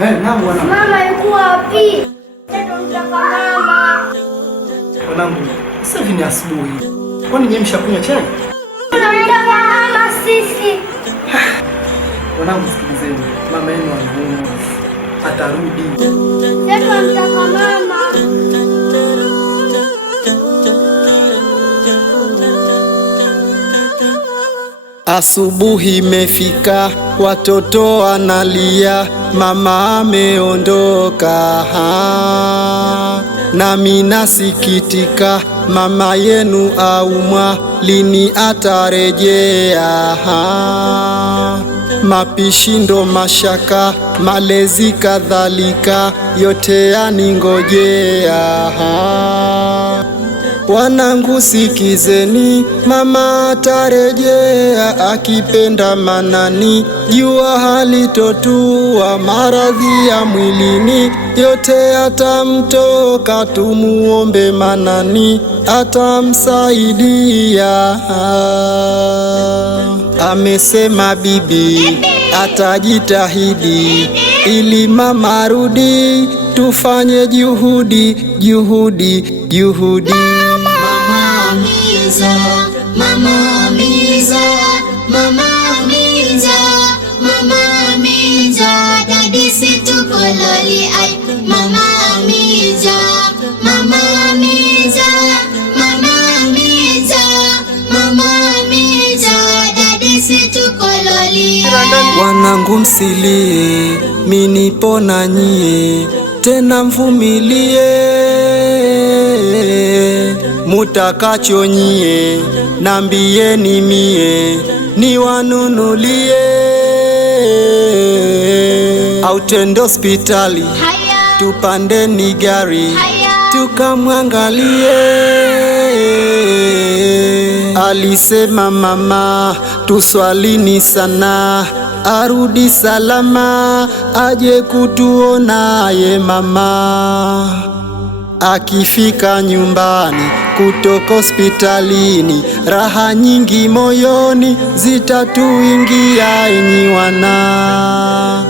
Naam bwana. Mama yuko wapi? Tunamtaka mama. Mwanangu, sasa hivi ni asubuhi. Kwani nyinyi mshakunywa chai? Tunamtaka mama sisi. Mwanangu, sikilizeni. Mama yenu anaumwa. Atarudi. Tunamtaka mama. Asubuhi imefika, watoto wanalia, mama ameondoka. Nami nasikitika, mama yenu aumwa, lini atarejea? Mapishi ndo mashaka, malezi kadhalika, yote yaningojea. Wanangu sikizeni, mama atarejea, akipenda Manani, jua halitotua, maradhi ya mwilini yote atamtoka, tumuombe Manani atamsaidia. Amesema bibi atajitahidi ili mama rudi, tufanye juhudi juhudi juhudi. Mama Miza, Mama Miza, Mama Miza, Mama Miza, daddy situkololi ay. Mama Miza, Mama Miza, Mama Miza, Mama Miza, daddy situkololi ay. Wanangu msilie, minipo na nyie, tena mvumilie, mutakacho nyie nambieni mie niwanunulie, au twende hospitali tupandeni gari tukamwangalie. Alisema mama tuswalini sana, arudi salama, aje kutuona ye mama. Akifika nyumbani kutoka hospitalini, raha nyingi moyoni zitatuingia. Enyi wana,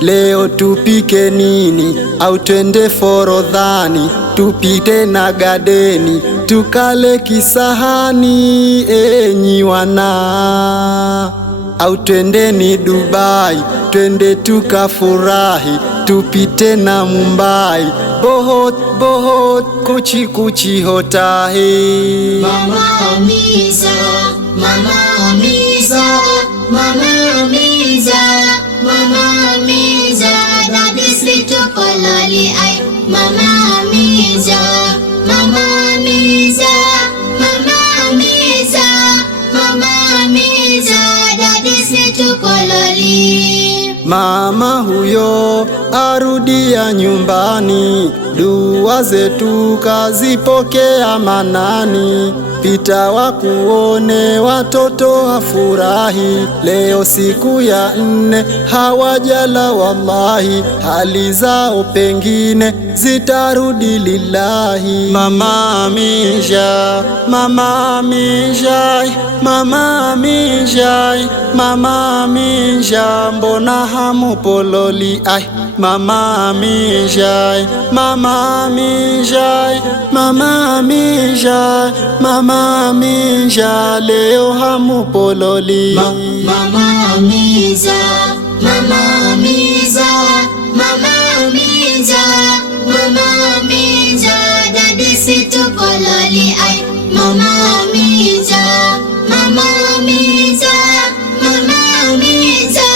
leo tupike nini? Au twende Forodhani tupite na gadeni tukale kisahani? Enyi wana, au twendeni Dubai, twende tukafurahi, tupite na Mumbai, bohot bohot, kuchi kuchi hotahe. Mama Miza, Mama Miza, Mama Miza, Mama Miza, daddy situkololi ay. Mama Miza, Mama Miza, Mama Miza, Mama Miza, daddy situkololi. Mama huyo arudia nyumbani, dua zetu kazipokea Manani. Pita wakuone watoto wafurahi, leo siku ya 4 hawajala wallahi, hali zao pengine zitarudi lillahi. Mama Misha, Mama Misha, Mama Misha, Mama Misha, mbona hamupololi ay? Mama Misha, Mama Misha, Mama Misha, Mama Misha, leo hamupololi. Mama Miza, Mama Miza, Mama Miza, Mama Miza, daddy situkololi ay. Mama Miza, Mama Miza, Mama Miza,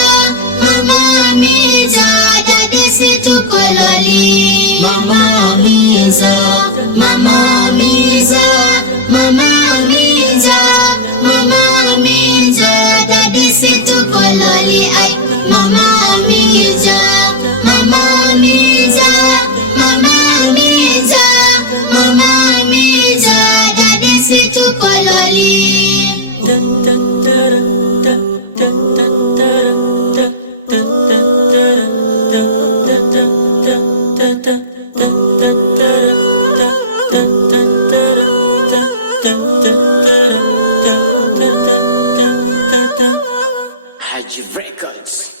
Mama Miza, daddy situkololi. Mama Miza, Mama Miza, Mama Miza, Mama Miza, daddy situkololi ay. Mama Miza, Mama Miza, Mama Miza, Mama Miza, daddy situkololi. Haji Records.